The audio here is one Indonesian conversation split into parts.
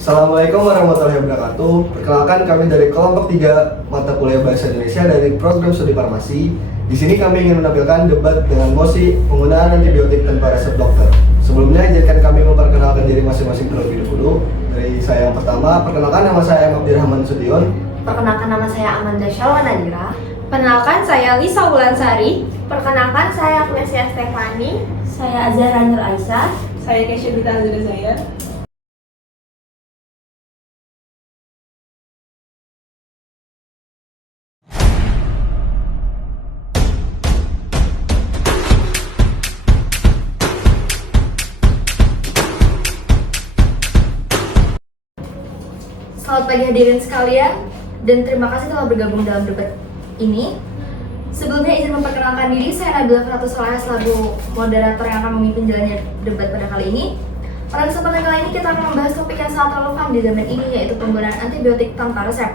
Assalamualaikum warahmatullahi wabarakatuh. Perkenalkan, kami dari kelompok 3 mata kuliah Bahasa Indonesia dari program studi farmasi. Di sini kami ingin menampilkan debat dengan mosi penggunaan antibiotik tanpa resep dokter. Sebelumnya izinkan kami memperkenalkan diri masing-masing terlebih dahulu. Dari saya yang pertama, perkenalkan, nama saya M. Abdirrahman Sution. Perkenalkan, nama saya Amanda Syalwa Nadira. Perkenalkan, saya Lisa Wulansari. Perkenalkan, saya Agnesia Stefani. Saya Azhara Nur Aisyah. Saya Kesha Dita Azura Zahir. Selamat pagi hadirin sekalian, dan terima kasih telah bergabung dalam debat ini. Sebelumnya izin memperkenalkan diri, saya Nabila Feratus Soleh selaku moderator yang akan memimpin jalannya debat pada kali ini. Pada kesempatan kali ini kita akan membahas topik yang sangat relevan di zaman ini, yaitu penggunaan antibiotik tanpa resep.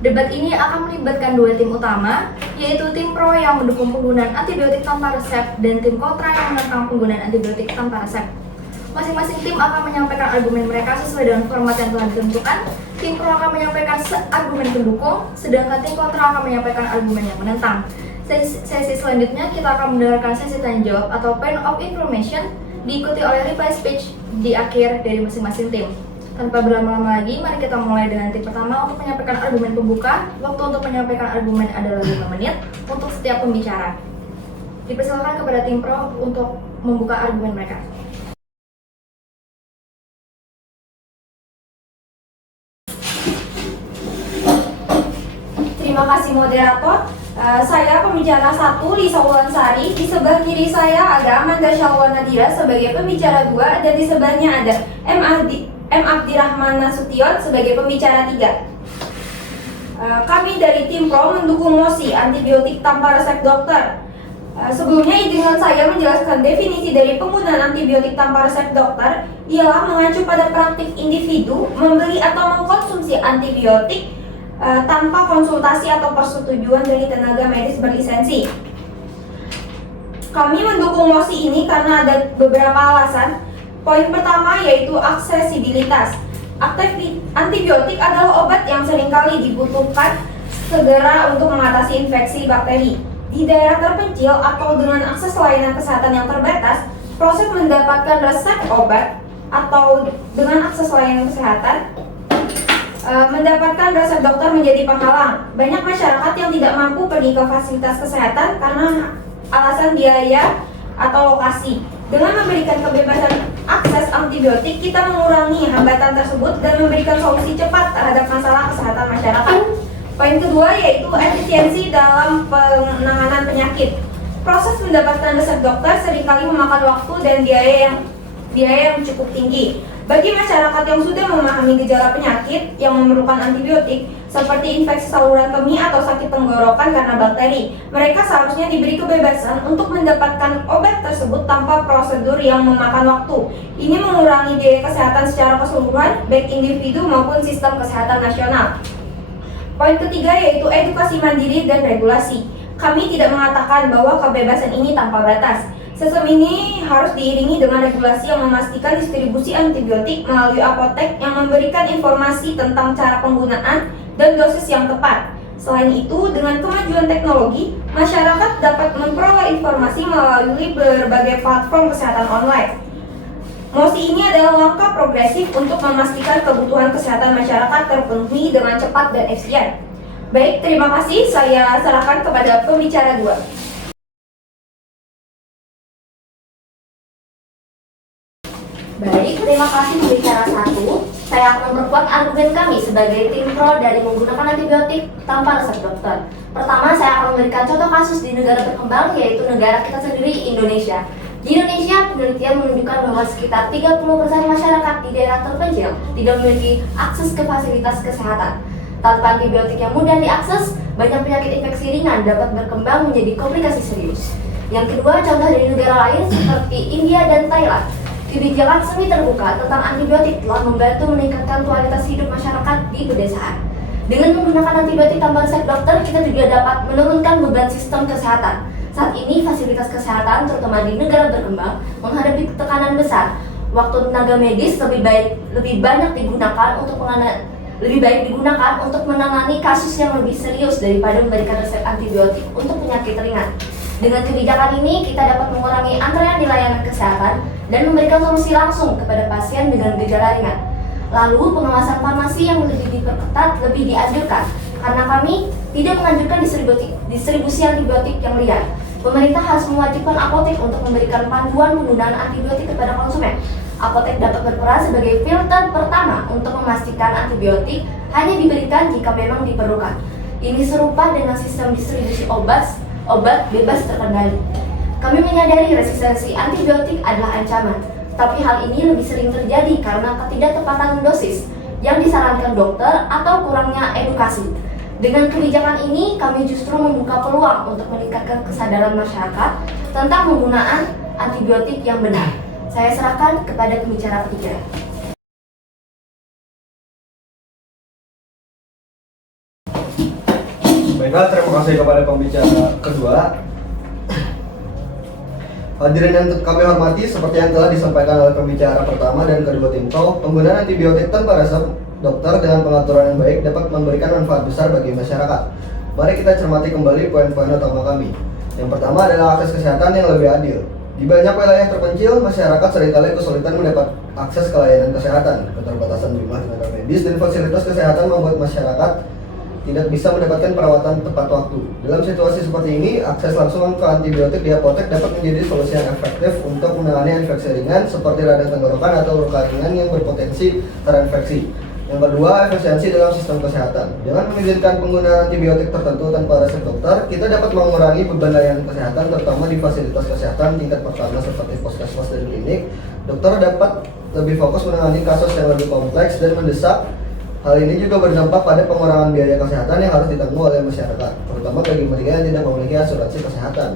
Debat ini akan melibatkan dua tim utama, yaitu tim pro yang mendukung penggunaan antibiotik tanpa resep dan tim kontra yang menentang penggunaan antibiotik tanpa resep. Masing-masing tim akan menyampaikan argumen mereka sesuai dengan format yang telah ditentukan. Tim pro akan menyampaikan argumen pendukung, sedangkan tim kontra akan menyampaikan argumen yang menentang. Sesi selanjutnya kita akan mendengarkan sesi tanya jawab atau panel of information, diikuti oleh reply speech di akhir dari masing-masing tim. Tanpa berlama-lama lagi, mari kita mulai dengan tim pertama untuk menyampaikan argumen pembuka. Waktu untuk menyampaikan argumen adalah 5 menit untuk setiap pembicara. Dipersilakan kepada tim pro untuk membuka argumen mereka. Terima kasih moderator. Saya pembicara 1, Lisa Wulansari. Di sebelah kiri saya ada Amanda Syalwa Nadira sebagai pembicara 2, dan di sebelahnya ada M. Abdirrahman Nasution sebagai pembicara 3. Kami dari tim pro mendukung mosi antibiotik tanpa resep dokter. Sebelumnya izinkan saya menjelaskan definisi dari penggunaan antibiotik tanpa resep dokter ialah mengacu pada praktik individu membeli atau mengkonsumsi antibiotik tanpa konsultasi atau persetujuan dari tenaga medis berlisensi. Kami mendukung mosi ini karena ada beberapa alasan. Poin pertama yaitu aksesibilitas. Antibiotik adalah obat yang seringkali dibutuhkan segera untuk mengatasi infeksi bakteri. Di daerah terpencil atau dengan akses layanan kesehatan yang terbatas, proses mendapatkan resep obat atau dengan akses layanan kesehatan mendapatkan resep dokter menjadi penghalang. Banyak masyarakat yang tidak mampu pergi ke fasilitas kesehatan karena alasan biaya atau lokasi. Dengan memberikan kebebasan akses antibiotik, kita mengurangi hambatan tersebut dan memberikan solusi cepat terhadap masalah kesehatan masyarakat. Poin kedua yaitu efisiensi dalam penanganan penyakit. Proses mendapatkan resep dokter seringkali memakan waktu dan biaya yang cukup tinggi. Bagi masyarakat yang sudah memahami gejala penyakit yang memerlukan antibiotik, seperti infeksi saluran kemih atau sakit tenggorokan karena bakteri, mereka seharusnya diberi kebebasan untuk mendapatkan obat tersebut tanpa prosedur yang memakan waktu. Ini mengurangi biaya kesehatan secara keseluruhan, baik individu maupun sistem kesehatan nasional. Poin ketiga yaitu edukasi mandiri dan regulasi. Kami tidak mengatakan bahwa kebebasan ini tanpa batas. Sistem ini harus diiringi dengan regulasi yang memastikan distribusi antibiotik melalui apotek yang memberikan informasi tentang cara penggunaan dan dosis yang tepat. Selain itu, dengan kemajuan teknologi, masyarakat dapat memperoleh informasi melalui berbagai platform kesehatan online. Mosi ini adalah langkah progresif untuk memastikan kebutuhan kesehatan masyarakat terpenuhi dengan cepat dan efisien. Baik, terima kasih. Saya serahkan kepada pembicara 2. Baik, terima kasih pembicara 1. Saya akan memperkuat argumen kami sebagai tim pro dari menggunakan antibiotik tanpa resep dokter. Pertama, saya akan memberikan contoh kasus di negara berkembang, yaitu negara kita sendiri, Indonesia. Di Indonesia, penelitian menunjukkan bahwa sekitar 30% masyarakat di daerah terpencil tidak memiliki akses ke fasilitas kesehatan. Tanpa antibiotik yang mudah diakses, banyak penyakit infeksi ringan dapat berkembang menjadi komplikasi serius. Yang kedua, contoh dari negara lain seperti India dan Thailand. Kebijakan semi terbuka tentang antibiotik telah membantu meningkatkan kualitas hidup masyarakat di pedesaan. Dengan menggunakan antibiotik tanpa resep dokter, kita juga dapat menurunkan beban sistem kesehatan. Saat ini, fasilitas kesehatan, terutama di negara berkembang, menghadapi tekanan besar. Waktu tenaga medis lebih banyak digunakan untuk menangani kasus yang lebih serius daripada memberikan resep antibiotik untuk penyakit ringan. Dengan kebijakan ini, kita dapat mengurangi antrean di layanan kesehatan dan memberikan solusi langsung kepada pasien dengan gejala ringan. Lalu, pengawasan farmasi yang lebih diperketat lebih dianjurkan, karena kami tidak menganjurkan distribusi antibiotik yang liar. Pemerintah harus mewajibkan apotek untuk memberikan panduan penggunaan antibiotik kepada konsumen. Apotek dapat berperan sebagai filter pertama untuk memastikan antibiotik hanya diberikan jika memang diperlukan. Ini serupa dengan sistem distribusi obat bebas terkendali. Kami menyadari resistensi antibiotik adalah ancaman, tapi hal ini lebih sering terjadi karena ketidaktepatan dosis yang disarankan dokter atau kurangnya edukasi. Dengan kebijakan ini, kami justru membuka peluang untuk meningkatkan kesadaran masyarakat tentang penggunaan antibiotik yang benar. Saya serahkan kepada pembicara ketiga. Baiklah, terima kasih kepada pembicara kedua. Hadirin yang kami hormati, seperti yang telah disampaikan oleh pembicara pertama dan kedua tim pro, penggunaan antibiotik tanpa resep dokter dengan pengaturan yang baik dapat memberikan manfaat besar bagi masyarakat. Mari kita cermati kembali poin-poin utama kami. Yang pertama adalah akses kesehatan yang lebih adil. Di banyak wilayah terpencil, masyarakat seringkali kesulitan mendapat akses ke layanan kesehatan. Keterbatasan jumlah tenaga medis dan fasilitas kesehatan membuat masyarakat tidak bisa mendapatkan perawatan tepat waktu. Dalam situasi seperti ini, akses langsung ke antibiotik di apotek dapat menjadi solusi yang efektif untuk menangani infeksi ringan seperti radang tenggorokan atau luka ringan yang berpotensi terinfeksi. Yang kedua, efisiensi dalam sistem kesehatan. Dengan mengizinkan penggunaan antibiotik tertentu tanpa resep dokter, kita dapat mengurangi beban layanan kesehatan, terutama di fasilitas kesehatan tingkat pertama seperti puskesmas dan klinik. Dokter dapat lebih fokus menangani kasus yang lebih kompleks dan mendesak. Hal ini juga berdampak pada pengurangan biaya kesehatan yang harus ditanggung oleh masyarakat, terutama bagi mereka yang tidak memiliki asuransi kesehatan.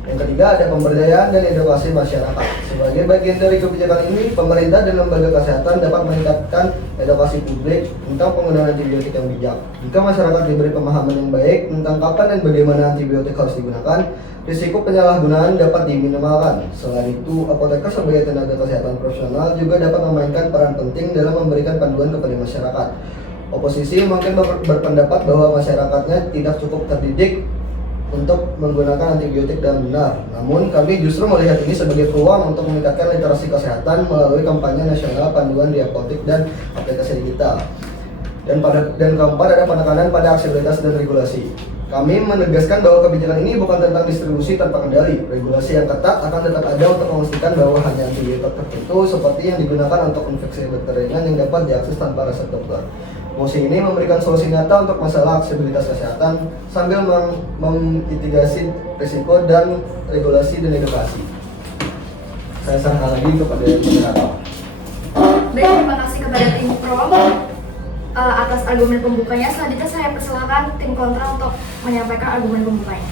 Yang ketiga, ada pemberdayaan dan edukasi masyarakat. Sebagai bagian dari kebijakan ini, pemerintah dan lembaga kesehatan dapat meningkatkan edukasi publik tentang penggunaan antibiotik yang bijak. Jika masyarakat diberi pemahaman yang baik tentang kapan dan bagaimana antibiotik harus digunakan, risiko penyalahgunaan dapat diminimalkan. Selain itu, apoteker sebagai tenaga kesehatan profesional juga dapat memainkan peran penting dalam memberikan panduan kepada masyarakat. Oposisi mungkin berpendapat bahwa masyarakatnya tidak cukup terdidik untuk menggunakan antibiotik dengan benar. Namun, kami justru melihat ini sebagai peluang untuk meningkatkan literasi kesehatan melalui kampanye nasional panduan di apotek dan aplikasi digital. Dan keempat, ada penekanan pada aksesibilitas dan regulasi. Kami menegaskan bahwa kebijakan ini bukan tentang distribusi tanpa kendali. Regulasi yang ketat akan tetap ada untuk memastikan bahwa hanya antibiotik tertentu seperti yang digunakan untuk infeksi bakteri ringan yang dapat diakses tanpa resep dokter. Mosi ini memberikan solusi nyata untuk masalah aksesibilitas kesehatan sambil memitigasi risiko dan regulasi dan edukasi. Saya serahkan lagi kepada moderator. Baik, terima kasih kepada tim pro atas argumen pembukanya. Selanjutnya saya persilakan tim kontra untuk menyampaikan argumen pembukanya.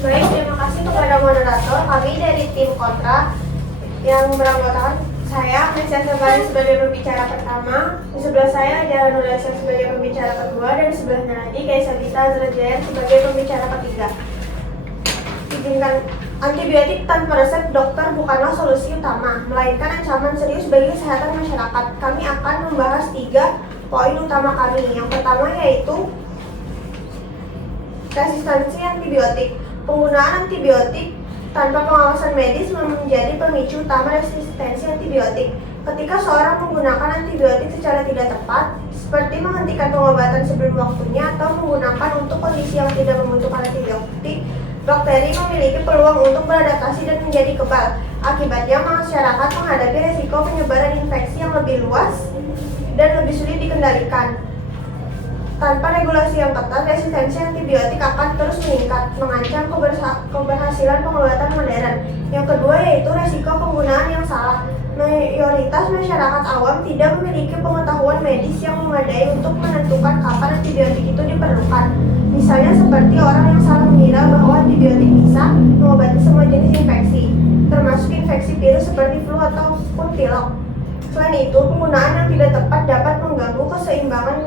Baik, terima kasih kepada moderator. Kami dari tim kontra yang beranggotakan saya, Princess Sabari sebagai pembicara pertama, di sebelah saya ada Nuresa sebagai pembicara kedua, dan di sebelahnya lagi Kaisa Gita Azrajayan sebagai pembicara ketiga. Izinkan, antibiotik tanpa resep dokter bukanlah solusi utama, melainkan ancaman serius bagi kesehatan masyarakat. Kami akan membahas 3 poin utama kami. Yang pertama yaitu resistensi antibiotik. Penggunaan antibiotik tanpa pengawasan medis menjadi pemicu utama resistensi antibiotik. Ketika seorang menggunakan antibiotik secara tidak tepat, seperti menghentikan pengobatan sebelum waktunya atau menggunakan untuk kondisi yang tidak membutuhkan antibiotik, bakteri memiliki peluang untuk beradaptasi dan menjadi kebal. Akibatnya, masyarakat menghadapi resiko penyebaran infeksi yang lebih luas dan lebih sulit dikendalikan. Tanpa regulasi yang ketat, resistensi antibiotik akan terus meningkat, mengancam keberhasilan pengobatan modern. Yang kedua yaitu resiko penggunaan yang salah. Mayoritas masyarakat awam tidak memiliki pengetahuan medis yang memadai untuk menentukan kapan antibiotik itu diperlukan. Misalnya seperti orang yang salah mengira bahwa antibiotik bisa mengobati semua jenis infeksi, termasuk infeksi virus seperti flu ataupun pilek. Selain itu, penggunaan yang tidak tepat dapat mengganggu keseimbangan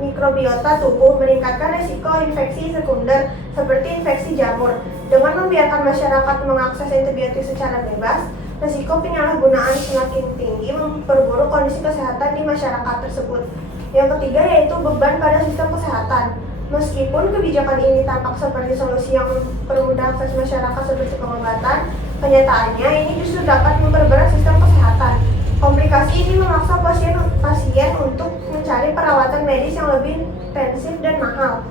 mikrobiota tubuh, meningkatkan resiko infeksi sekunder seperti infeksi jamur. Dengan membiarkan masyarakat mengakses antibiotik secara bebas, resiko penyalahgunaan semakin tinggi, memperburuk kondisi kesehatan di masyarakat tersebut. Yang ketiga yaitu beban pada sistem kesehatan. Meskipun kebijakan ini tampak seperti solusi yang mempermudah akses masyarakat seperti pengobatan, kenyataannya ini justru dapat memperberat sistem kesehatan. Komplikasi ini memaksa pasien untuk mencari perawatan medis yang lebih intensif dan mahal,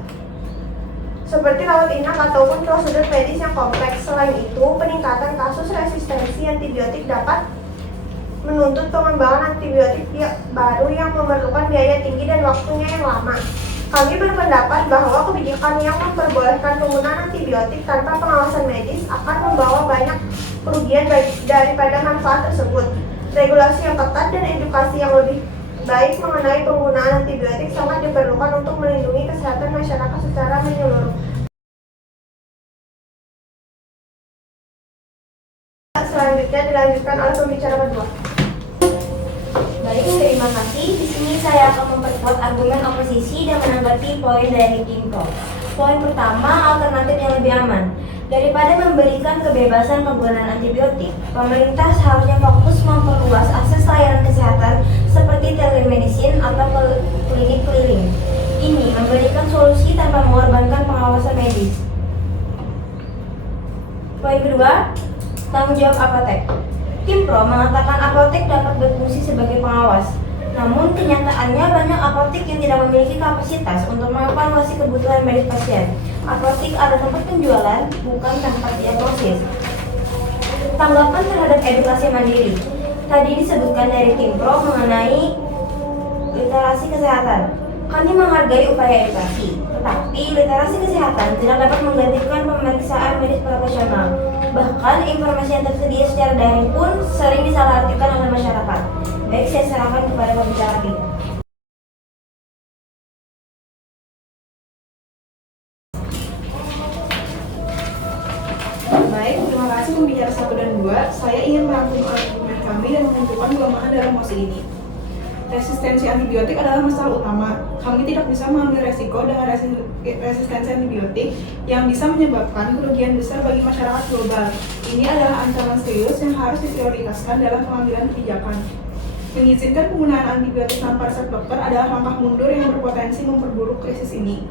seperti rawat inap ataupun prosedur medis yang kompleks. Selain itu, peningkatan kasus resistensi antibiotik dapat menuntut pengembangan antibiotik baru yang memerlukan biaya tinggi dan waktunya yang lama. Kami berpendapat bahwa kebijakan yang memperbolehkan penggunaan antibiotik tanpa pengawasan medis akan membawa banyak kerugian daripada manfaat tersebut. Regulasi yang ketat dan edukasi yang lebih baik mengenai penggunaan antibiotik sangat diperlukan untuk melindungi kesehatan masyarakat secara menyeluruh. Selanjutnya dilanjutkan oleh pembicara kedua. Baik, terima kasih. Di sini saya akan memperkuat argumen oposisi dan menanggapi poin dari tim pro. Poin pertama, alternatif yang lebih aman. Daripada memberikan kebebasan penggunaan antibiotik, pemerintah seharusnya fokus memperluas akses layanan kesehatan seperti telemedicine atau klinik keliling. Ini memberikan solusi tanpa mengorbankan pengawasan medis. Poin kedua, tanggung jawab apotek. Tim pro mengatakan apotek dapat berfungsi sebagai pengawas. Namun kenyataannya banyak apotek yang tidak memiliki kapasitas untuk mengevaluasi kebutuhan medis pasien. Apotek adalah tempat penjualan, bukan tempat diagnosis. Tanggapan terhadap edukasi mandiri. Tadi disebutkan dari tim pro mengenai literasi kesehatan. Kami menghargai upaya edukasi, tetapi literasi kesehatan tidak dapat menggantikan pemeriksaan medis profesional. Bahkan informasi yang tersedia secara daring pun sering disalahartikan oleh masyarakat. Baik, saya serahkan kepada pembicara kita. Baik, terima kasih pembicara 1 dan 2. Saya ingin merangkum argumen kami dan menunjukkan kelemahan dalam mosi ini. Resistensi antibiotik adalah masalah utama. Kami tidak bisa mengambil resiko dengan resistensi antibiotik yang bisa menyebabkan kerugian besar bagi masyarakat global. Ini adalah ancaman serius yang harus diprioritaskan dalam pengambilan kebijakan. Mengizinkan penggunaan antibiotik tanpa resep dokter adalah langkah mundur yang berpotensi memperburuk krisis ini.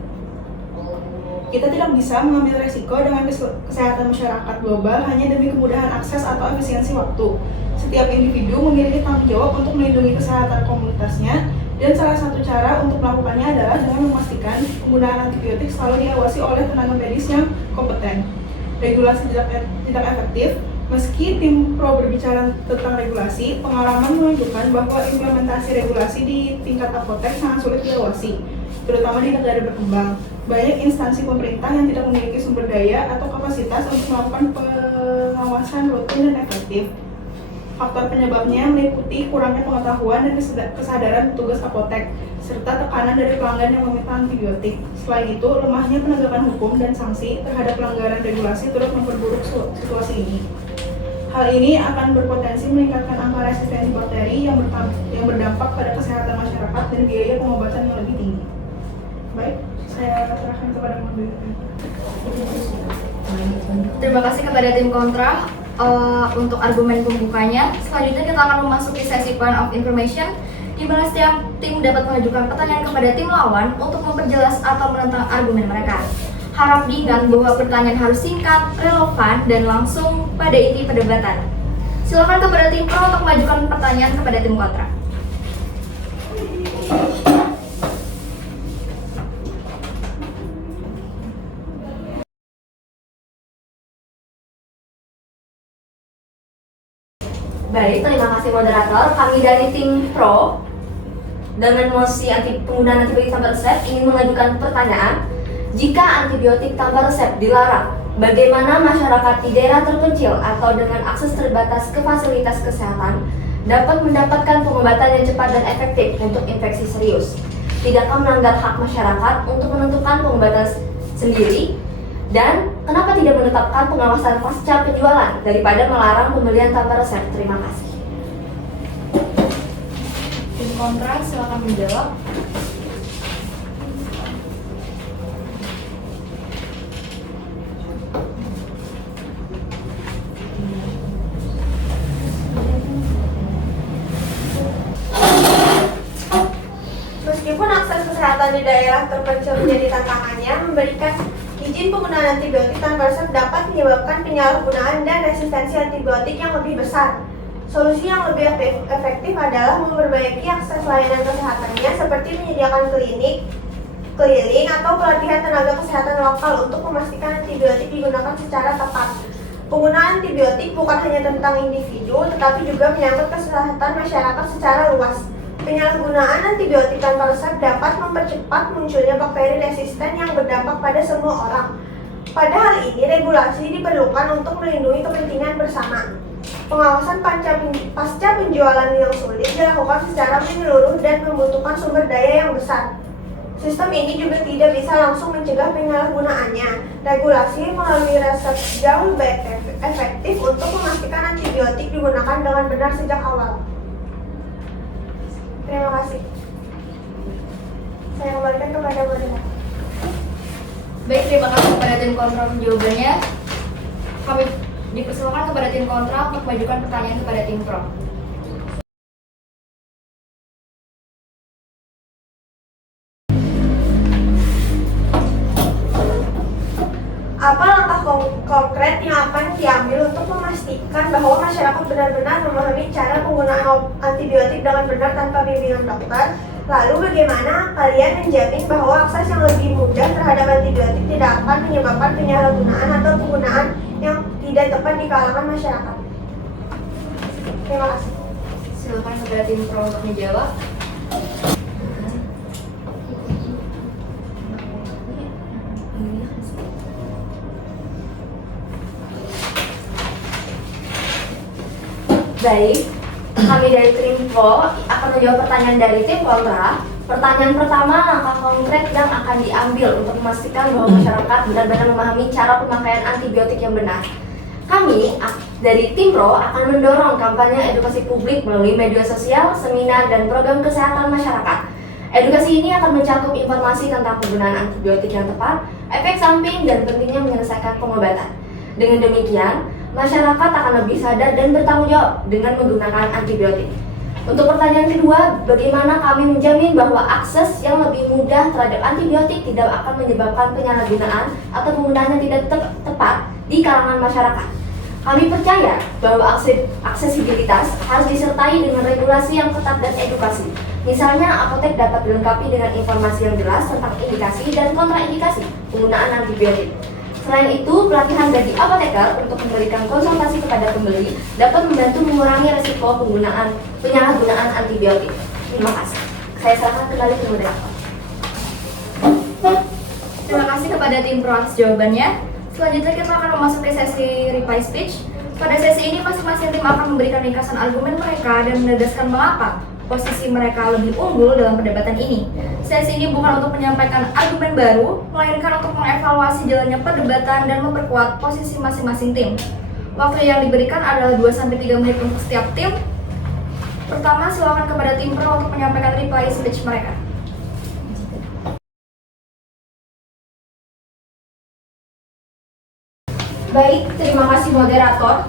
Kita tidak bisa mengambil resiko dengan kesehatan masyarakat global hanya demi kemudahan akses atau efisiensi waktu. Setiap individu memiliki tanggung jawab untuk melindungi kesehatan komunitasnya, dan salah satu cara untuk melakukannya adalah dengan memastikan penggunaan antibiotik selalu diawasi oleh tenaga medis yang kompeten. Regulasi tidak efektif. Meski tim pro berbicara tentang regulasi, pengalaman menunjukkan bahwa implementasi regulasi di tingkat apotek sangat sulit diawasi, terutama di negara berkembang. Banyak instansi pemerintah yang tidak memiliki sumber daya atau kapasitas untuk melakukan pengawasan rutin dan efektif. Faktor penyebabnya meliputi kurangnya pengetahuan dan kesadaran petugas apotek, serta tekanan dari pelanggan yang meminta antibiotik. Selain itu, lemahnya penegakan hukum dan sanksi terhadap pelanggaran regulasi turut memperburuk situasi ini. Hal ini akan berpotensi meningkatkan angka resistensi bakteri yang berdampak pada kesehatan masyarakat dan biaya pengobatan yang lebih tinggi. Baik, saya serahkan kepada pembicara. Terima kasih kepada tim kontra untuk argumen pembukanya. Selanjutnya kita akan memasuki sesi point of information, di mana setiap tim dapat mengajukan pertanyaan kepada tim lawan untuk memperjelas atau menentang argumen mereka. Harap diingat bahwa pertanyaan harus singkat, relevan, dan langsung pada inti perdebatan. Silakan kepada tim pro untuk mengajukan pertanyaan kepada tim kontra. Baik, terima kasih moderator. Kami dari tim pro dengan mosi penggunaan antibiotik tanpa resep ingin mengajukan pertanyaan. Jika antibiotik tanpa resep dilarang, bagaimana masyarakat di daerah terpencil atau dengan akses terbatas ke fasilitas kesehatan dapat mendapatkan pengobatan yang cepat dan efektif untuk infeksi serius? Tidakkah melanggar hak masyarakat untuk menentukan pengobatan sendiri? Dan kenapa tidak menetapkan pengawasan pasca penjualan daripada melarang pembelian tanpa resep? Terima kasih. Tim kontra silakan menjawab. kesehatan di daerah terpencil menjadi tantangannya, memberikan izin penggunaan antibiotik tanpa resep dapat menyebabkan penyalahgunaan dan resistensi antibiotik yang lebih besar. Solusi yang lebih efektif adalah memperbaiki akses layanan kesehatannya seperti menyediakan klinik, keliling, atau pelatihan tenaga kesehatan lokal untuk memastikan antibiotik digunakan secara tepat. Penggunaan antibiotik bukan hanya tentang individu, tetapi juga menyangkut kesehatan masyarakat secara luas. Penyalahgunaan antibiotik tanpa resep dapat mempercepat munculnya bakteri resisten yang berdampak pada semua orang. Pada hal ini, regulasi diperlukan untuk melindungi kepentingan bersama. Pengawasan pasca penjualan yang sulit dilakukan secara menyeluruh dan membutuhkan sumber daya yang besar. Sistem ini juga tidak bisa langsung mencegah penyalahgunaannya. Regulasi melalui resep jauh lebih efektif untuk memastikan antibiotik digunakan dengan benar sejak awal. Terima kasih. Saya kembalikan kepada moderator. Baik, terima kasih kepada tim kontra jawabannya. Kami dipersilakan kepada tim kontra untuk mengajukan pertanyaan kepada tim pro. Apa langkah konkret yang akan diambil untuk memastikan bahwa masyarakat benar-benar memahami cara penggunaan antibiotik dengan benar tanpa bimbingan dokter? Lalu bagaimana kalian menjamin bahwa akses yang lebih mudah terhadap antibiotik tidak akan menyebabkan penyalahgunaan atau penggunaan yang tidak tepat di kalangan masyarakat? Terima kasih. Silakan kepada tim pro untuk menjawab. Baik, kami dari tim pro akan menjawab pertanyaan dari tim kontra. Pertanyaan pertama, langkah konkret yang akan diambil untuk memastikan bahwa masyarakat benar-benar memahami cara pemakaian antibiotik yang benar. Kami dari tim pro akan mendorong kampanye edukasi publik melalui media sosial, seminar, dan program kesehatan masyarakat. Edukasi ini akan mencakup informasi tentang penggunaan antibiotik yang tepat, efek samping, dan pentingnya menyelesaikan pengobatan. Dengan demikian, masyarakat akan lebih sadar dan bertanggung jawab dengan menggunakan antibiotik. Untuk pertanyaan kedua, bagaimana kami menjamin bahwa akses yang lebih mudah terhadap antibiotik tidak akan menyebabkan penyalahgunaan atau penggunaan yang tidak tepat di kalangan masyarakat? Kami percaya bahwa aksesibilitas harus disertai dengan regulasi yang ketat dan edukasi. Misalnya, apotek dapat dilengkapi dengan informasi yang jelas tentang indikasi dan kontraindikasi penggunaan antibiotik. Selain itu, pelatihan bagi apoteker untuk memberikan konsultasi kepada pembeli dapat membantu mengurangi risiko penyalahgunaan antibiotik. Terima kasih. Saya serahkan kembali ke moderator. Terima kasih kepada tim pro atas jawabannya. Selanjutnya kita akan memasuki sesi reply speech. Pada sesi ini masing-masing tim akan memberikan ringkasan argumen mereka dan menegaskan mengapa posisi mereka lebih unggul dalam perdebatan ini. Sesi ini bukan untuk menyampaikan argumen baru, melainkan untuk mengevaluasi jalannya perdebatan dan memperkuat posisi masing-masing tim. Waktu yang diberikan adalah 2-3 menit untuk setiap tim. Pertama, silakan kepada tim pro untuk menyampaikan reply speech mereka. Baik, terima kasih moderator.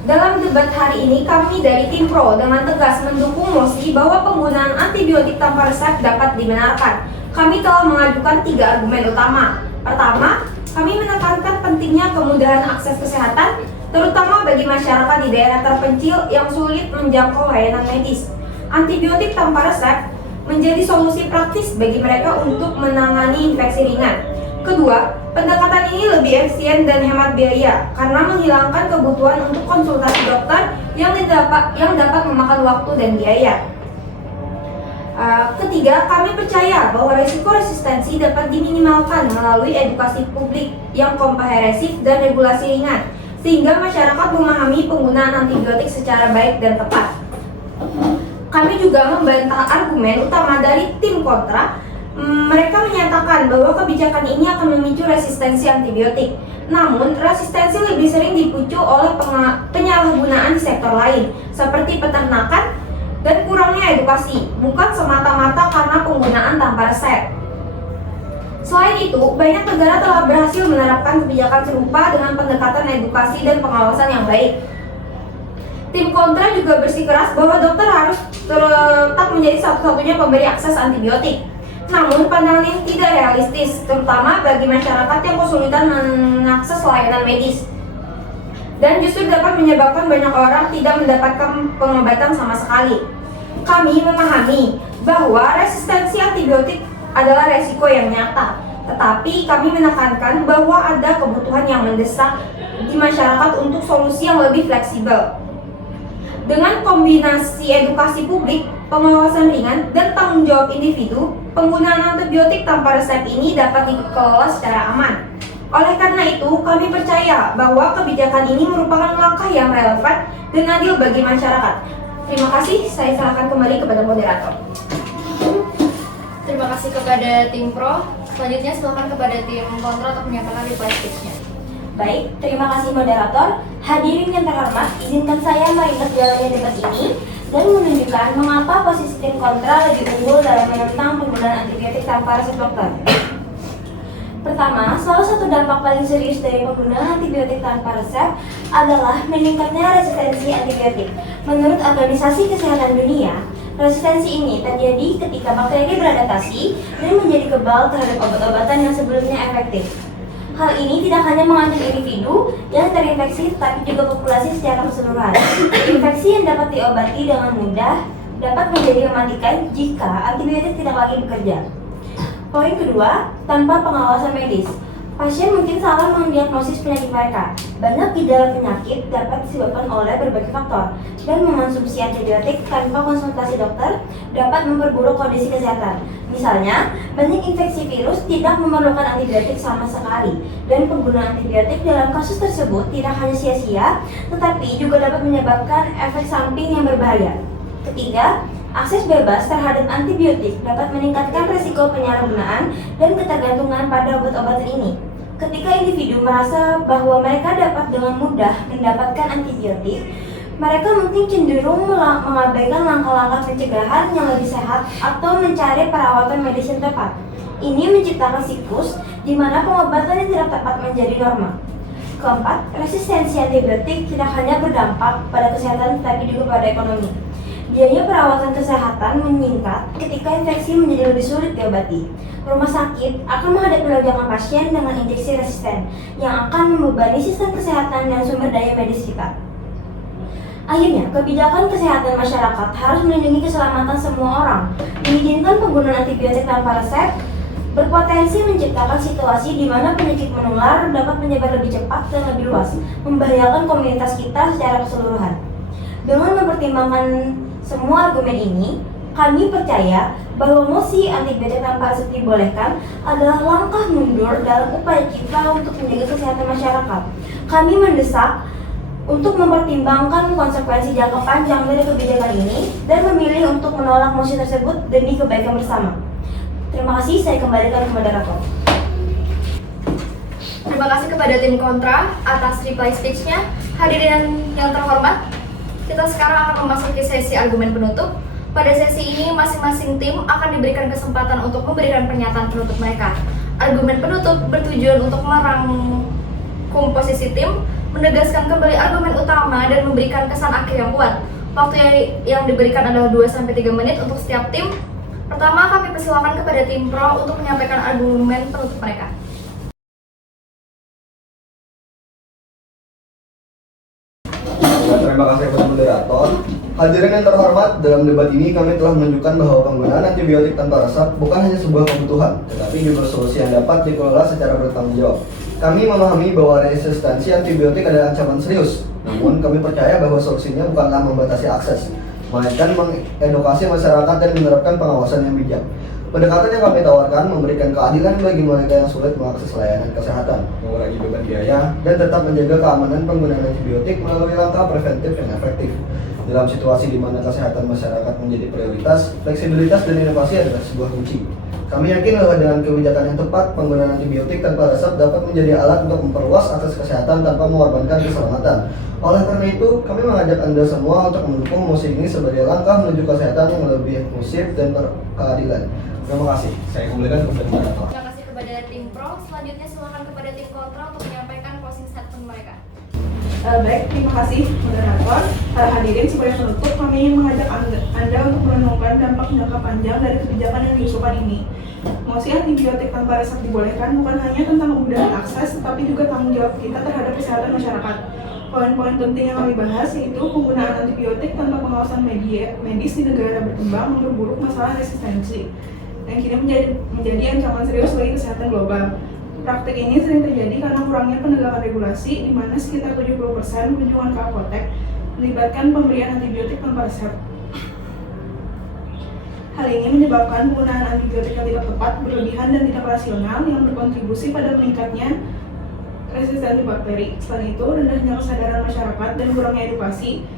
Dalam debat hari ini, kami dari tim pro dengan tegas mendukung mosi bahwa penggunaan antibiotik tanpa resep dapat dibenarkan. Kami telah mengajukan 3 argumen utama. Pertama, kami menekankan pentingnya kemudahan akses kesehatan, terutama bagi masyarakat di daerah terpencil yang sulit menjangkau layanan medis. Antibiotik tanpa resep menjadi solusi praktis bagi mereka untuk menangani infeksi ringan. Kedua, pendekatan ini lebih efisien dan hemat biaya karena menghilangkan kebutuhan untuk konsultasi dokter yang dapat memakan waktu dan biaya. Ketiga, kami percaya bahwa risiko resistensi dapat diminimalkan melalui edukasi publik yang komprehensif dan regulasi ringan, sehingga masyarakat memahami penggunaan antibiotik secara baik dan tepat. Kami juga membantah argumen utama dari tim kontra. Mereka menyatakan bahwa kebijakan ini akan memicu resistensi antibiotik. Namun, resistensi lebih sering dipicu oleh penyalahgunaan di sektor lain, seperti peternakan dan kurangnya edukasi, bukan semata-mata karena penggunaan tanpa resep. Selain itu, banyak negara telah berhasil menerapkan kebijakan serupa dengan pendekatan edukasi dan pengawasan yang baik. Tim kontra juga bersikeras bahwa dokter harus tetap menjadi satu-satunya pemberi akses antibiotik. namun pandangan yang tidak realistis, terutama bagi masyarakat yang kesulitan mengakses layanan medis. Dan justru dapat menyebabkan banyak orang tidak mendapatkan pengobatan sama sekali. Kami memahami bahwa resistensi antibiotik adalah resiko yang nyata, tetapi kami menekankan bahwa ada kebutuhan yang mendesak di masyarakat untuk solusi yang lebih fleksibel. Dengan kombinasi edukasi publik, pengawasan ringan, dan tanggung jawab individu, penggunaan antibiotik tanpa resep ini dapat dikelola secara aman. Oleh karena itu, kami percaya bahwa kebijakan ini merupakan langkah yang relevan dan adil bagi masyarakat. Terima kasih, saya serahkan kembali kepada moderator. Terima kasih kepada tim pro. Selanjutnya silakan kepada tim kontra untuk menyampaikan reply speech-nya. Baik, terima kasih moderator. Hadirin yang terhormat, izinkan saya merintas jalannya debat ini dan menunjukkan mengapa posisi tim kontra lebih unggul dalam menentang penggunaan antibiotik tanpa resep dokter. Pertama, salah satu dampak paling serius dari penggunaan antibiotik tanpa resep adalah meningkatnya resistensi antibiotik. Menurut Organisasi Kesehatan Dunia, resistensi ini terjadi ketika bakteri beradaptasi dan menjadi kebal terhadap obat-obatan yang sebelumnya efektif. Hal ini tidak hanya mengancam individu yang terinfeksi, tetapi juga populasi secara keseluruhan. Infeksi yang dapat diobati dengan mudah dapat menjadi mematikan jika antibiotik tidak lagi bekerja. Poin kedua, tanpa pengawasan medis. Pasien mungkin salah mendiagnosis penyakit mereka. Banyak gejala penyakit dapat disebabkan oleh berbagai faktor, dan mengonsumsi antibiotik tanpa konsultasi dokter dapat memperburuk kondisi kesehatan. Misalnya, banyak infeksi virus tidak memerlukan antibiotik sama sekali, dan penggunaan antibiotik dalam kasus tersebut tidak hanya sia-sia, tetapi juga dapat menyebabkan efek samping yang berbahaya. Ketiga, akses bebas terhadap antibiotik dapat meningkatkan risiko penyalahgunaan dan ketergantungan pada obat-obatan ini. Ketika individu merasa bahwa mereka dapat dengan mudah mendapatkan antibiotik, mereka mungkin cenderung mengabaikan langkah-langkah pencegahan yang lebih sehat atau mencari perawatan medis yang tepat. Ini menciptakan siklus di mana pengobatan yang tidak tepat menjadi norma. Keempat, resistensi antibiotik tidak hanya berdampak pada kesehatan tetapi juga pada ekonomi. Biaya perawatan kesehatan meningkat ketika infeksi menjadi lebih sulit diobati. Rumah sakit akan menghadapi lonjakan pasien dengan injeksi resisten yang akan membebani sistem kesehatan dan sumber daya medis kita. Akhirnya, kebijakan kesehatan masyarakat harus melindungi keselamatan semua orang. Mengizinkan penggunaan antibiotik tanpa resep berpotensi menciptakan situasi di mana penyakit menular dapat menyebar lebih cepat dan lebih luas, membahayakan komunitas kita secara keseluruhan. Dengan mempertimbangkan semua argumen ini, kami percaya bahwa mosi antibiotik tanpa resep dibolehkan adalah langkah mundur dalam upaya kita untuk menjaga kesehatan masyarakat. Kami mendesak untuk mempertimbangkan konsekuensi jangka panjang dari kebijakan ini dan memilih untuk menolak mosi tersebut demi kebaikan bersama. Terima kasih, saya kembalikan ke moderator. Terima kasih kepada tim kontra atas reply speech-nya. Hadirin yang terhormat, kita sekarang akan memasuki sesi argumen penutup. Pada sesi ini, masing-masing tim akan diberikan kesempatan untuk memberikan pernyataan penutup mereka. Argumen penutup bertujuan untuk merangkum posisi tim, menegaskan kembali argumen utama, dan memberikan kesan akhir yang kuat. Waktu yang diberikan adalah 2-3 menit untuk setiap tim. Pertama, kami persilakan kepada tim pro untuk menyampaikan argumen penutup mereka. Terima kasih kepada moderator. Hadirin yang terhormat, dalam debat ini kami telah menunjukkan bahwa penggunaan antibiotik tanpa resep bukan hanya sebuah kebutuhan, tetapi juga solusi yang dapat dikelola secara bertanggung jawab. Kami memahami bahwa resistensi antibiotik adalah ancaman serius, namun kami percaya bahwa solusinya bukanlah membatasi akses, melainkan mengedukasi masyarakat dan menerapkan pengawasan yang bijak. Pendekatan yang kami tawarkan memberikan keadilan bagi mereka yang sulit mengakses layanan kesehatan, mengurangi beban biaya, dan tetap menjaga keamanan penggunaan antibiotik melalui langkah preventif yang efektif. Dalam situasi di mana kesehatan masyarakat menjadi prioritas, fleksibilitas dan inovasi adalah sebuah kunci. Kami yakin bahwa dengan kebijakan yang tepat, penggunaan antibiotik tanpa resep dapat menjadi alat untuk memperluas akses kesehatan tanpa mengorbankan keselamatan. Oleh karena itu, kami mengajak Anda semua untuk mendukung mosi ini sebagai langkah menuju kesehatan yang lebih inklusif dan berkeadilan. Terima kasih. Saya kembalikan kepada moderator. Terima kasih kepada tim pro. Selanjutnya silakan kepada tim kontra untuk menyampaikan closing statement mereka. Baik, terima kasih moderator. Para hadirin, sebagai penutup kami ingin mengajak Anda untuk merenungkan dampak jangka panjang dari kebijakan yang diusulkan ini. Mosi antibiotik tanpa resep dibolehkan bukan hanya tentang kemudahan akses, tetapi juga tanggung jawab kita terhadap kesehatan masyarakat. Poin-poin penting yang kami bahas yaitu penggunaan antibiotik tanpa pengawasan medis di negara berkembang memperburuk masalah resistensi dan kini menjadi ancaman serius bagi kesehatan global. Praktik ini sering terjadi karena kurangnya penegakan regulasi, di mana sekitar 70% kunjungan ke apotek melibatkan pemberian antibiotik tanpa resep. Hal ini menyebabkan penggunaan antibiotik yang tidak tepat, berlebihan, dan tidak rasional yang berkontribusi pada meningkatnya resistensi bakteri. Selain itu, rendahnya kesadaran masyarakat dan kurangnya edukasi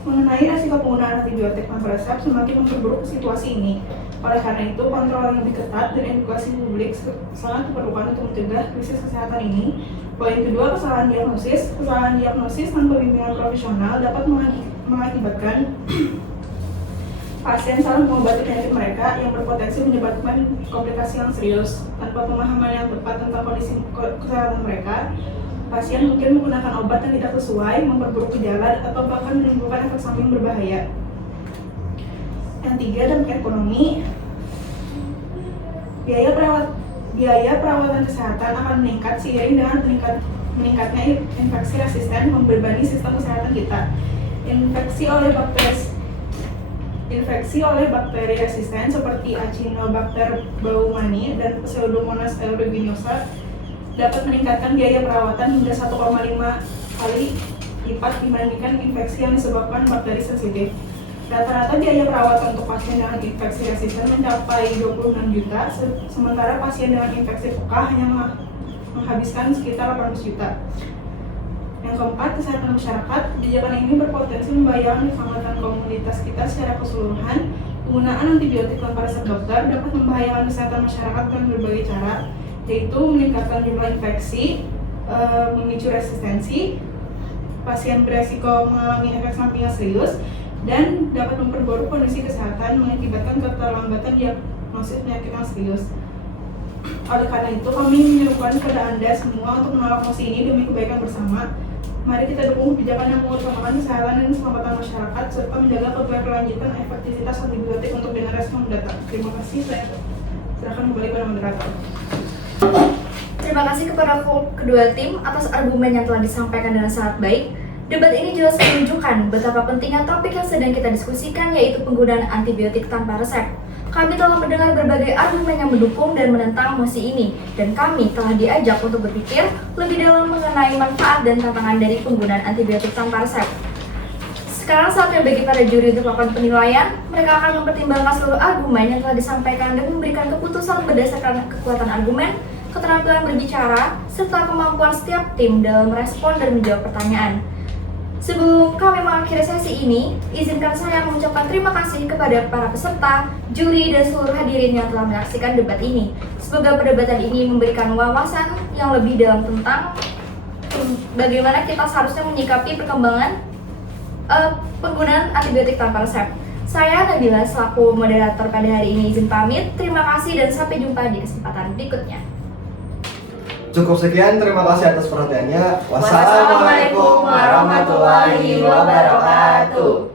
mengenai risiko penggunaan antibiotik tanpa resep semakin memperburuk situasi ini. Oleh karena itu, kontrol yang lebih ketat dan edukasi publik sangat diperlukan untuk mencegah krisis kesehatan ini. Poin kedua, kesalahan diagnosis. Kesalahan diagnosis tanpa bimbingan profesional dapat mengakibatkan pasien salah mengobati penyakit mereka yang berpotensi menyebabkan komplikasi yang serius. Tanpa pemahaman yang tepat tentang kondisi kesehatan mereka, pasien mungkin menggunakan obat yang tidak sesuai, memperburuk gejala, atau bahkan menimbulkan efek samping berbahaya. Yang tiga, dampak ekonomi. Biaya perawatan kesehatan akan meningkat seiring dengan meningkatnya infeksi resisten membebani sistem kesehatan kita. Infeksi oleh bakteri resisten seperti Acinetobacter baumannii dan Pseudomonas aeruginosa dapat meningkatkan biaya perawatan hingga 1,5 kali lipat dibandingkan infeksi yang disebabkan bakteri sensitif. Rata-rata biaya perawatan untuk pasien dengan infeksi resisten mencapai 26 juta, sementara pasien dengan infeksi peka hanya menghabiskan sekitar 800 juta. Yang keempat, kesehatan masyarakat. Kebijakan ini berpotensi membahayakan keselamatan komunitas kita secara keseluruhan. Penggunaan antibiotik tanpa resep dokter dapat membahayakan kesehatan masyarakat dengan berbagai cara, yaitu meningkatkan jumlah infeksi, memicu resistensi, pasien beresiko mengalami efek samping yang serius, dan dapat memperburuk kondisi kesehatan mengakibatkan keterlambatan diagnosis penyakit yang serius. Oleh karena itu, kami menyerukan kepada Anda semua untuk menolak mosi ini demi kebaikan bersama. Mari kita dukung kebijakan yang mengutamakan kesehatan dan keselamatan masyarakat serta menjaga keberlanjutan efektivitas antibiotik untuk generasi yang mendatang. Terima kasih. Saya serahkan kembali pada moderator. Terima kasih kepada kedua tim atas argumen yang telah disampaikan dengan sangat baik. Debat ini jelas menunjukkan betapa pentingnya topik yang sedang kita diskusikan, yaitu penggunaan antibiotik tanpa resep. Kami telah mendengar berbagai argumen yang mendukung dan menentang mosi ini, dan kami telah diajak untuk berpikir lebih dalam mengenai manfaat dan tantangan dari penggunaan antibiotik tanpa resep. Sekarang saatnya bagi para juri untuk melakukan penilaian. Mereka akan mempertimbangkan seluruh argumen yang telah disampaikan dan memberikan keputusan berdasarkan kekuatan argumen, keterampilan berbicara, serta kemampuan setiap tim dalam merespon dan menjawab pertanyaan. Sebelum kami mengakhiri sesi ini, izinkan saya mengucapkan terima kasih kepada para peserta, juri, dan seluruh hadirin yang telah menyaksikan debat ini. Semoga perdebatan ini memberikan wawasan yang lebih dalam tentang bagaimana kita seharusnya menyikapi perkembangan penggunaan antibiotik tanpa resep. Saya Nabila selaku moderator pada hari ini izin pamit. Terima kasih dan sampai jumpa di kesempatan berikutnya. Cukup sekian, terima kasih atas perhatiannya. Wassalamualaikum warahmatullahi wabarakatuh.